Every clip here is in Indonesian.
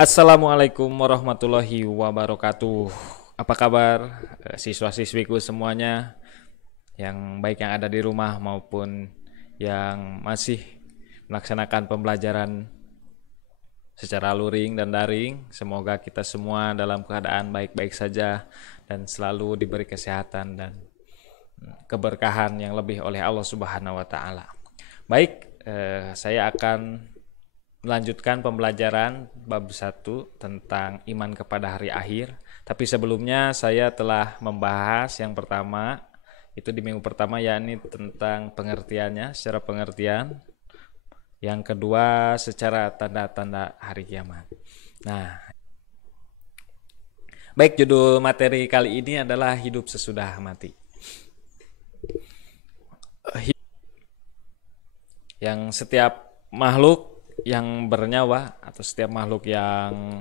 Assalamualaikum warahmatullahi wabarakatuh. Apa kabar siswa-siswiku semuanya yang baik yang ada di rumah maupun yang masih melaksanakan pembelajaran secara luring dan daring. Semoga kita semua dalam keadaan baik-baik saja dan selalu diberi kesehatan dan keberkahan yang lebih oleh Allah Subhanahu wa taala. Baik, saya akan melanjutkan pembelajaran bab 1 tentang iman kepada hari akhir. Tapi sebelumnya saya telah membahas yang pertama, itu di minggu pertama, yakni tentang pengertiannya, secara pengertian. Yang kedua secara tanda-tanda hari kiamat. Nah, baik, judul materi kali ini adalah hidup sesudah mati. Yang setiap makhluk yang bernyawa atau setiap makhluk yang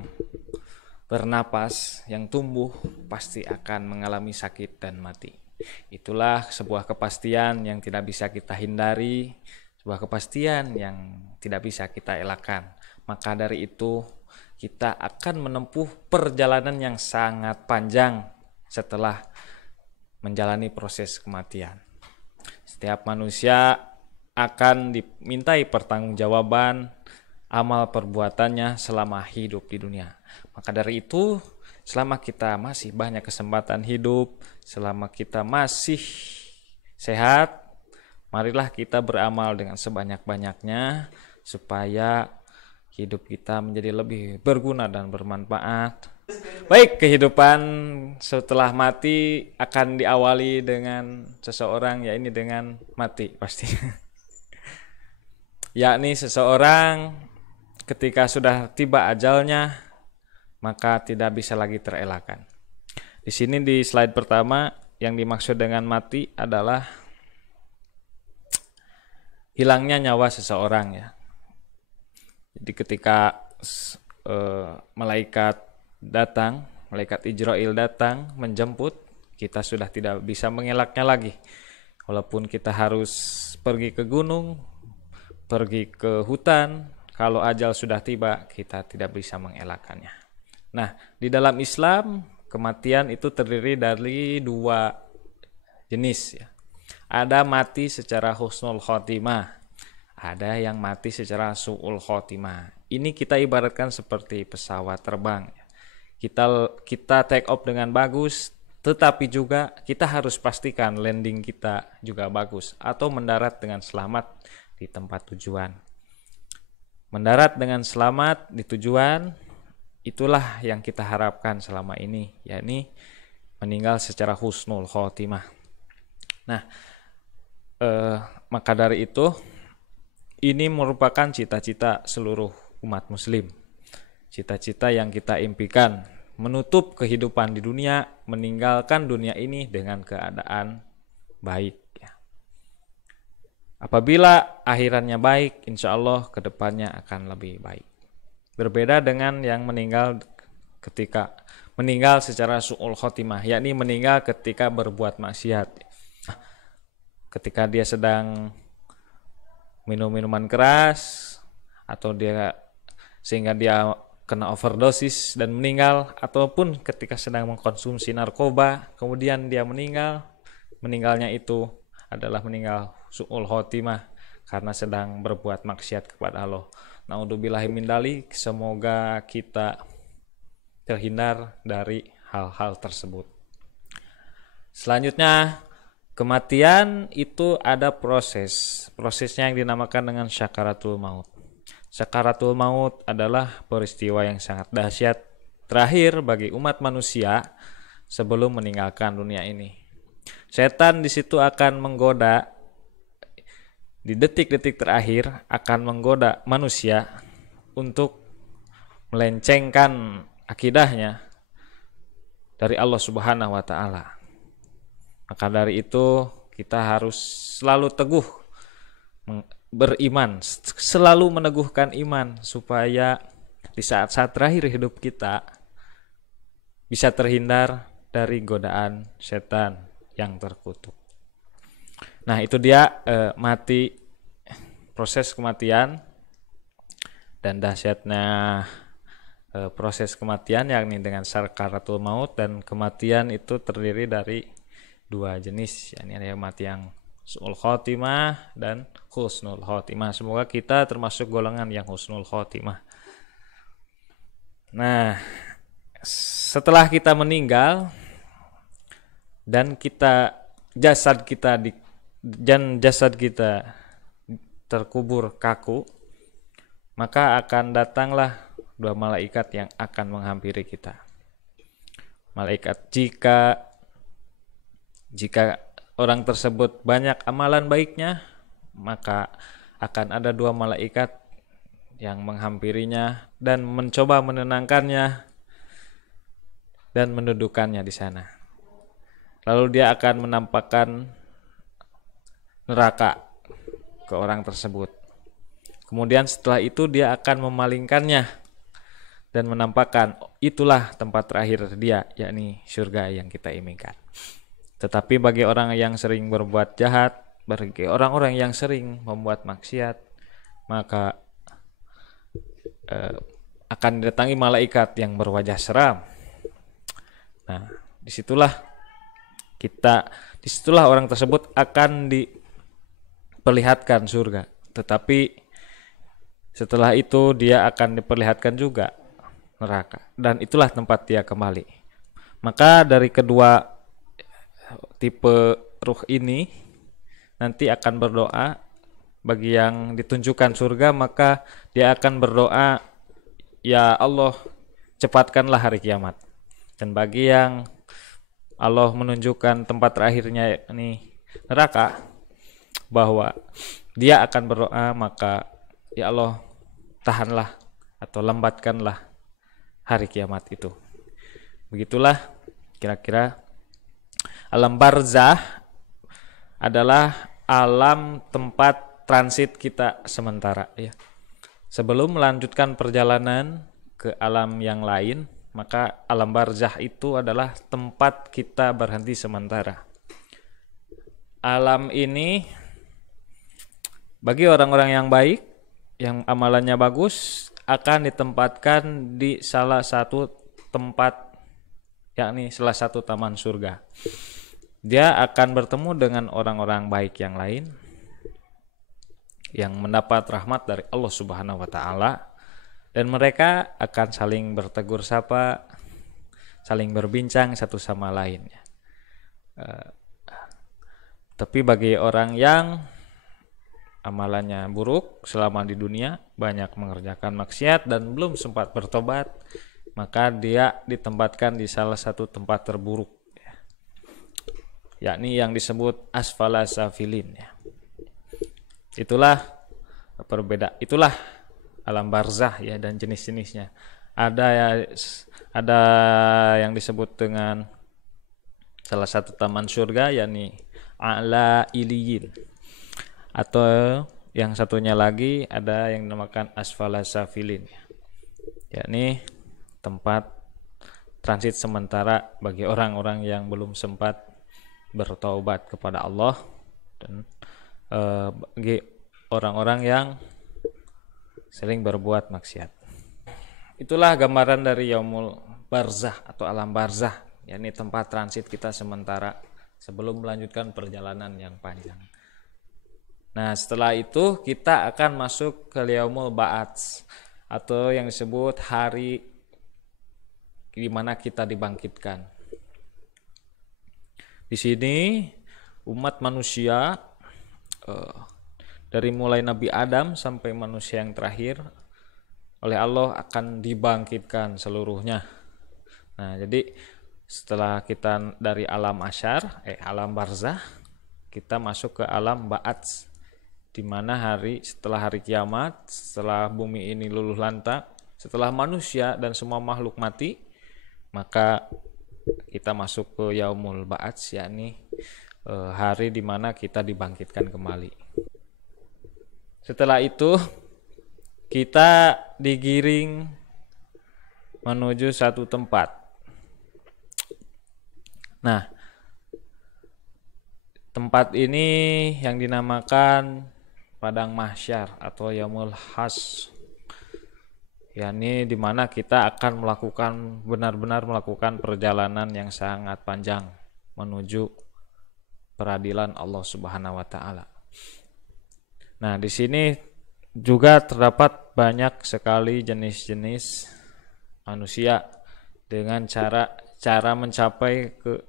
bernapas, yang tumbuh, pasti akan mengalami sakit dan mati. Itulah sebuah kepastian yang tidak bisa kita hindari, sebuah kepastian yang tidak bisa kita elakkan. Maka dari itu, kita akan menempuh perjalanan yang sangat panjang setelah menjalani proses kematian. Setiap manusia akan dimintai pertanggungjawaban amal perbuatannya selama hidup di dunia. Maka dari itu, selama kita masih banyak kesempatan hidup, selama kita masih sehat, marilah kita beramal dengan sebanyak-banyaknya supaya hidup kita menjadi lebih berguna dan bermanfaat. Baik, kehidupan setelah mati akan diawali dengan seseorang, yakni dengan mati pasti. Yakni seseorang ketika sudah tiba ajalnya, maka tidak bisa lagi terelakkan. Di sini di slide pertama, yang dimaksud dengan mati adalah hilangnya nyawa seseorang, ya. Jadi ketika malaikat Israil datang menjemput, kita sudah tidak bisa mengelaknya lagi. Walaupun kita harus pergi ke gunung, pergi ke hutan, kalau ajal sudah tiba, kita tidak bisa mengelakkannya. Nah, di dalam Islam, kematian itu terdiri dari dua jenis, ya. Ada mati secara husnul khotimah, ada yang mati secara su'ul khotimah. Ini kita ibaratkan seperti pesawat terbang. Kita take off dengan bagus, tetapi juga kita harus pastikan landing kita juga bagus atau mendarat dengan selamat di tempat tujuan. Mendarat dengan selamat di tujuan, itulah yang kita harapkan selama ini, yakni meninggal secara husnul khotimah. Nah, maka dari itu, ini merupakan cita-cita seluruh umat muslim. Cita-cita yang kita impikan, menutup kehidupan di dunia, meninggalkan dunia ini dengan keadaan baik. Apabila akhirannya baik, insya Allah kedepannya akan lebih baik. Berbeda dengan yang meninggal secara su'ul khotimah, yakni meninggal ketika berbuat maksiat. Ketika dia sedang minum minuman keras, atau sehingga dia kena overdosis dan meninggal, ataupun ketika sedang mengkonsumsi narkoba, kemudian dia meninggalnya itu adalah meninggal su'ul khotimah karena sedang berbuat maksiat kepada Allah. Naudzubillahi min dzalik, semoga kita terhindar dari hal-hal tersebut. Selanjutnya, kematian itu ada prosesnya yang dinamakan dengan syakaratul maut. Syakaratul maut adalah peristiwa yang sangat dahsyat terakhir bagi umat manusia sebelum meninggalkan dunia ini. Setan di situ akan menggoda, di detik-detik terakhir akan menggoda manusia untuk melencengkan akidahnya dari Allah Subhanahu wa taala. Maka dari itu kita harus selalu teguh beriman, selalu meneguhkan iman supaya di saat-saat terakhir hidup kita bisa terhindar dari godaan setan yang terkutuk. Nah, itu dia proses kematian dan dahsyatnya proses kematian, yakni dengan sakaratul maut. Dan kematian itu terdiri dari dua jenis, yakni ada mati yang su'ul khotimah dan husnul khotimah. Semoga kita termasuk golongan yang husnul khotimah. Nah, setelah kita meninggal dan jasad kita terkubur kaku, maka akan datanglah dua malaikat yang akan menghampiri kita. Malaikat, jika orang tersebut banyak amalan baiknya, maka akan ada dua malaikat yang menghampirinya dan mencoba menenangkannya dan mendudukannya di sana. Lalu dia akan menampakkan neraka ke orang tersebut. Kemudian setelah itu dia akan memalingkannya dan menampakkan itulah tempat terakhir dia, yakni surga yang kita inginkan. Tetapi bagi orang yang sering berbuat jahat, bagi orang-orang yang sering membuat maksiat, maka akan didatangi malaikat yang berwajah seram. Nah, disitulah orang tersebut akan diperlihatkan surga. Tetapi setelah itu dia akan diperlihatkan juga neraka. Dan itulah tempat dia kembali. Maka dari kedua tipe ruh ini nanti akan berdoa. Bagi yang ditunjukkan surga, maka dia akan berdoa, ya Allah, cepatkanlah hari kiamat. Dan bagi yang Allah menunjukkan tempat terakhirnya ini neraka, bahwa dia akan berdoa, maka ya Allah, tahanlah atau lambatkanlah hari kiamat itu. Begitulah kira-kira alam barzah adalah alam tempat transit kita sementara, ya. Sebelum melanjutkan perjalanan ke alam yang lain, maka alam barzah itu adalah tempat kita berhenti sementara. Alam ini bagi orang-orang yang baik, yang amalannya bagus, akan ditempatkan di salah satu tempat, yakni salah satu taman surga. Dia akan bertemu dengan orang-orang baik yang lain yang mendapat rahmat dari Allah Subhanahu wa taala, dan mereka akan saling bertegur sapa, saling berbincang satu sama lain. Tapi bagi orang yang amalannya buruk selama di dunia, banyak mengerjakan maksiat dan belum sempat bertobat, maka dia ditempatkan di salah satu tempat terburuk, yakni yang disebut asfala safilin, ya. Itulah alam barzah, ya, dan jenis-jenisnya. Ada yang disebut dengan salah satu taman surga, yakni a'la iliyin. Atau yang satunya lagi ada yang dinamakan asfala safilin, yakni tempat transit sementara bagi orang-orang yang belum sempat bertaubat kepada Allah, dan bagi orang-orang yang sering berbuat maksiat. Itulah gambaran dari yaumul barzah atau alam barzah, yakni tempat transit kita sementara sebelum melanjutkan perjalanan yang panjang. Nah, setelah itu kita akan masuk ke yaumul ba'ats atau yang disebut hari di mana kita dibangkitkan. Di sini umat manusia dari mulai Nabi Adam sampai manusia yang terakhir oleh Allah akan dibangkitkan seluruhnya. Nah, jadi setelah kita dari alam alam barzah, kita masuk ke alam ba'ats, di mana setelah hari kiamat, setelah bumi ini luluh lantak, setelah manusia dan semua makhluk mati, maka kita masuk ke yaumul ba'ats, yakni hari di mana kita dibangkitkan kembali. Setelah itu kita digiring menuju satu tempat. Nah, tempat ini yang dinamakan padang mahsyar atau yaumul has, yakni di mana kita akan benar-benar melakukan perjalanan yang sangat panjang menuju peradilan Allah Subhanahu wa taala. Nah, di sini juga terdapat banyak sekali jenis-jenis manusia dengan cara mencapai ke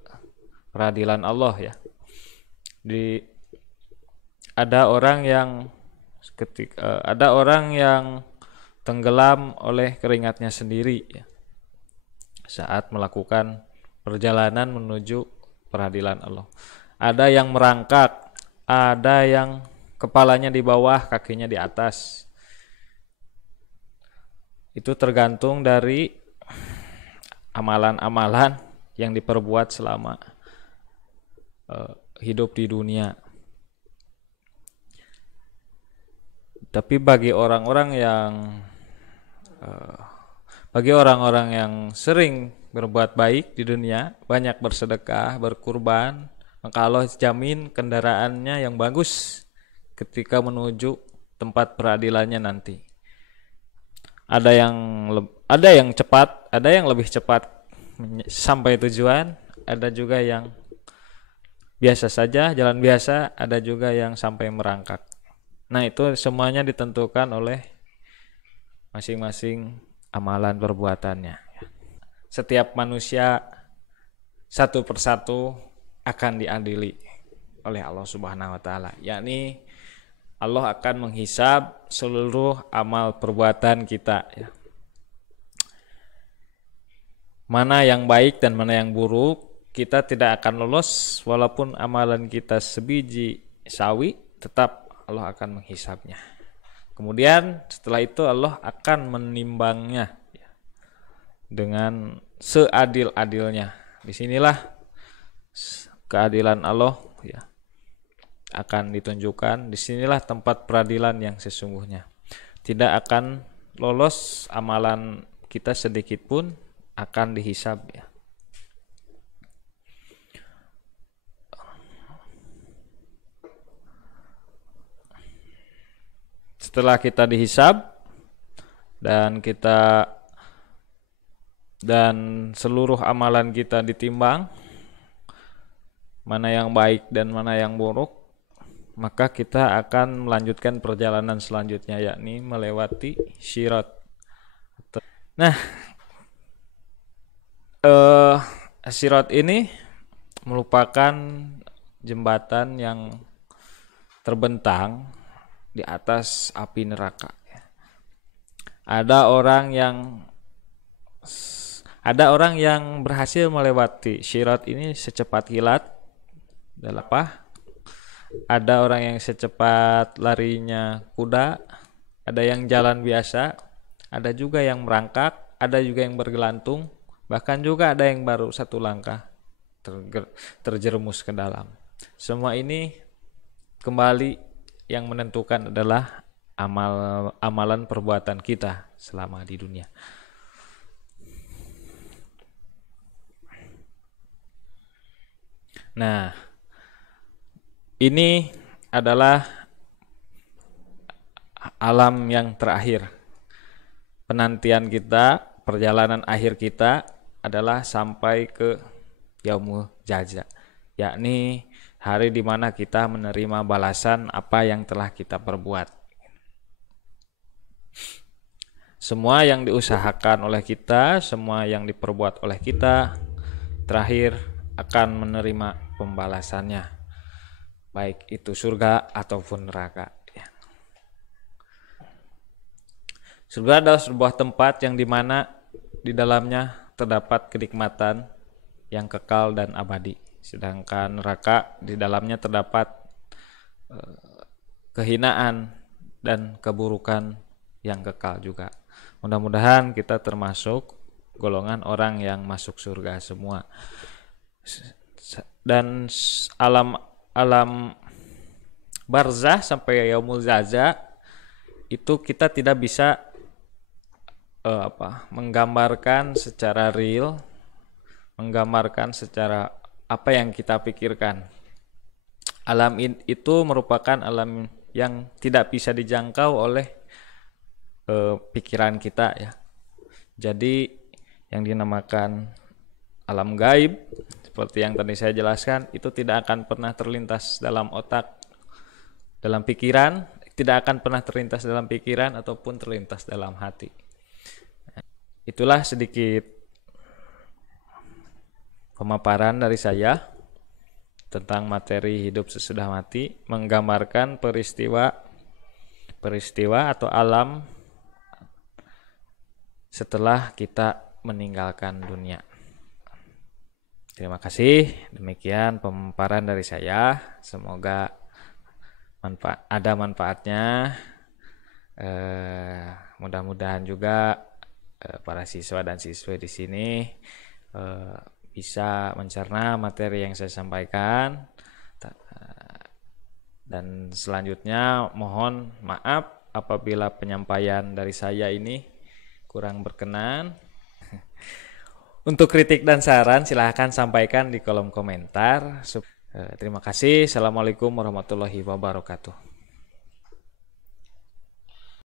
peradilan Allah ya. Ada orang yang tenggelam oleh keringatnya sendiri ya, saat melakukan perjalanan menuju peradilan Allah. Ada yang merangkak, ada yang kepalanya di bawah, kakinya di atas. Itu tergantung dari amalan-amalan yang diperbuat selama hidup di dunia. Tapi bagi orang-orang yang sering berbuat baik di dunia, banyak bersedekah, berkurban, maka Allah jamin kendaraannya yang bagus ketika menuju tempat peradilannya nanti. Ada yang cepat, ada yang lebih cepat sampai tujuan, ada juga yang biasa saja, jalan biasa, ada juga yang sampai merangkak. Nah, itu semuanya ditentukan oleh masing-masing amalan perbuatannya. Setiap manusia satu persatu akan diadili oleh Allah Subhanahu wa taala, yakni Allah akan menghisab seluruh amal perbuatan kita ya. Mana yang baik dan mana yang buruk, kita tidak akan lolos walaupun amalan kita sebiji sawi, tetap Allah akan menghisabnya. Kemudian setelah itu Allah akan menimbangnya ya, dengan seadil-adilnya. Disinilah keadilan Allah ya akan ditunjukkan. Disinilah tempat peradilan yang sesungguhnya. Tidak akan lolos amalan kita sedikit pun, akan dihisab ya. Setelah kita dihisab dan seluruh amalan kita ditimbang, mana yang baik dan mana yang buruk, maka kita akan melanjutkan perjalanan selanjutnya, yakni melewati Sirat. Nah, Sirat ini merupakan jembatan yang terbentang di atas api neraka. Ada orang yang berhasil melewati Sirat ini secepat kilat. Ada orang yang secepat larinya kuda, ada yang jalan biasa, ada juga yang merangkak, ada juga yang bergelantung, bahkan juga ada yang baru satu langkah terjerumus ke dalam. Semua ini kembali yang menentukan adalah amalan perbuatan kita selama di dunia. Nah, ini adalah alam yang terakhir. Penantian kita, perjalanan akhir kita adalah sampai ke Yaumul Jaza, yakni hari di mana kita menerima balasan apa yang telah kita perbuat. Semua yang diusahakan oleh kita, semua yang diperbuat oleh kita, terakhir akan menerima pembalasannya, baik itu surga ataupun neraka. Surga adalah sebuah tempat yang dimana di dalamnya terdapat kenikmatan yang kekal dan abadi. Sedangkan neraka di dalamnya terdapat kehinaan dan keburukan yang kekal juga. Mudah-mudahan kita termasuk golongan orang yang masuk surga semua. Dan alam barzah sampai yaumul jaza itu kita tidak bisa menggambarkan secara real, menggambarkan secara apa yang kita pikirkan. Alam itu merupakan alam yang tidak bisa dijangkau oleh pikiran kita ya. Jadi yang dinamakan alam gaib seperti yang tadi saya jelaskan itu tidak akan pernah terlintas dalam otak, dalam pikiran, tidak akan pernah terlintas dalam pikiran ataupun terlintas dalam hati. Itulah sedikit pemaparan dari saya tentang materi hidup sesudah mati, menggambarkan peristiwa atau alam setelah kita meninggalkan dunia. Terima kasih, demikian pemaparan dari saya. Semoga ada manfaatnya. Mudah-mudahan juga para siswa dan siswi di sini bisa mencerna materi yang saya sampaikan. Dan selanjutnya mohon maaf apabila penyampaian dari saya ini kurang berkenan. Untuk kritik dan saran silahkan sampaikan di kolom komentar. Terima kasih. Assalamualaikum warahmatullahi wabarakatuh.